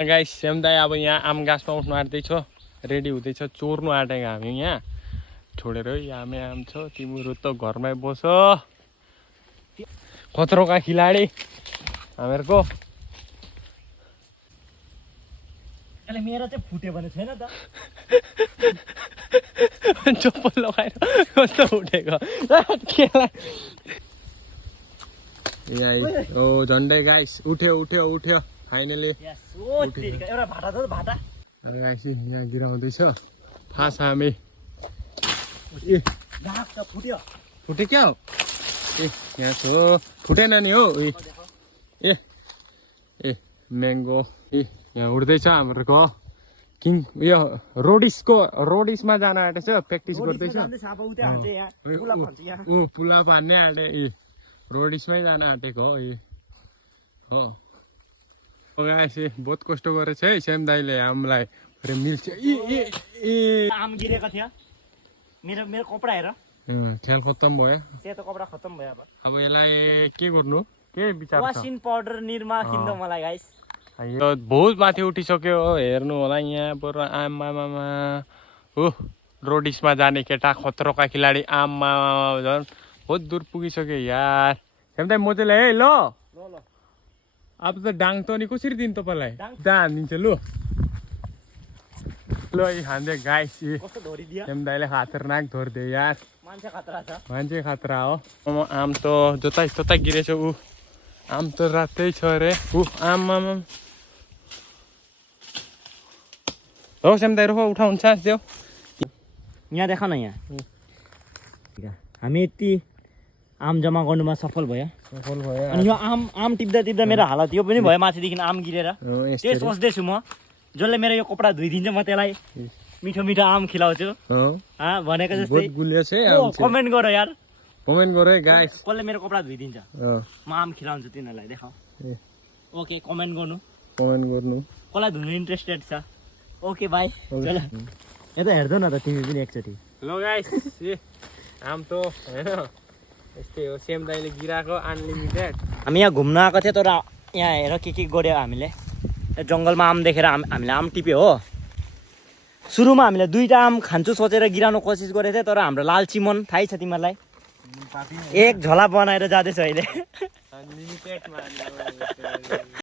guys same दाइ अब यहाँ आम गाछमा उठ्नु आँट्दैछ रेडी हुँदैछ चोर्नु आँटेको हामी यहाँ छोडेर हामी आम छ तिमीहरू त घरमै बस खतरोका खिलाडी हामीहरूको मेरो चाहिँ फुट्यो भने छैन त चप्पल लगाएर कस्तो उठेको ओ झन्डै गाइस उठ्यो उठ्यो उठ्यो फाइनली एउटा भाटा छ भाटा गाइस यहाँ गिराउँदैछ फास हामी ए फुट्यो फुटे क्या हो ए यहाँ छ फुटेन नि हो ए ए म्याङ्गो ए यहाँ उड्दैछ हाम्रो किङ उयो रोडिसमा जान आँटेछ प्र्याक्टिस गर्दैछ पुला पार्ने आँटे ए रोडिसमै जान आँटेको हो ए हो गाइस बहुत कष्ट गरेछ है सेम दाइले हामीलाई मिल्छ आम गिरेको थियो मेरो कपडा हेर खेल खत्तम भयो सेतो कपडा खत्तम भयो अब यसलाई के गर्नु के विचार छ वासिन पाउडर निरमा किन्नु मलाई गाइस यो बहुत माथि उठिसक्यो हेर्नु होला यहाँ पर आमामा हो रोडिसमा जाने केटा खतरोका खिलाडी आममा झन् बहुत दूर पुगिसक्यो यार हेर्दै म चाहिँ ल्याएँ है ल अब त डाङ त नि कसरी दिनु तपाईँलाई दान दिन्छ लु ल खाँदै गाइस हेम दाइले खतरनाक धोरिदियो यार मान्छे खतरा हो आम त जोता जोता गिरेछ ऊ आम त रातै छ अरे ऊ आम हो सेम दाइ रोको उठाउनु चान्स देऊ यहाँ देख न यहाँ हामी यति आम जम्मा गर्नुमा सफल भयो अनि यो आम टिप्दा टिप्दा मेरो हालत यो पनि भयो माथिदेखि आम गिरेर त्यही सोच्दैछु म जसले मेरो यो कपडा धोइदिन्छ म त्यसलाई मिठो मिठो आम खिलाउँछु भनेको जस्तै कमेन्ट गर यार कमेन्ट गर गाइस कसले मेरो कपडा धोइदिन्छ म आम खिलाउँछु तिनीहरूलाई देखाऊ ओके कमेन्ट गर्नु कसलाई धुनु इन्ट्रेस्टेड छ ओके बाई चल यता हेर्दै न त तिमी पनि एकचोटि ल गाइस आम त हैन यस्तै हो सेम दाइले गिराएको अनलिमिटेड हामी यहाँ घुम्न आएको थियो तर यहाँ हेर के गर्यो हामीले जङ्गलमा आम देखेर हामीले आम टिप्यो हो सुरुमा हामीले 2टा आम खान्छु सोचेर गिराउनु कोसिस गरेको थियो तर हाम्रो लालची मन थाहै छ तिमीहरूलाई एक झोला बनाएर जाँदैछ अहिले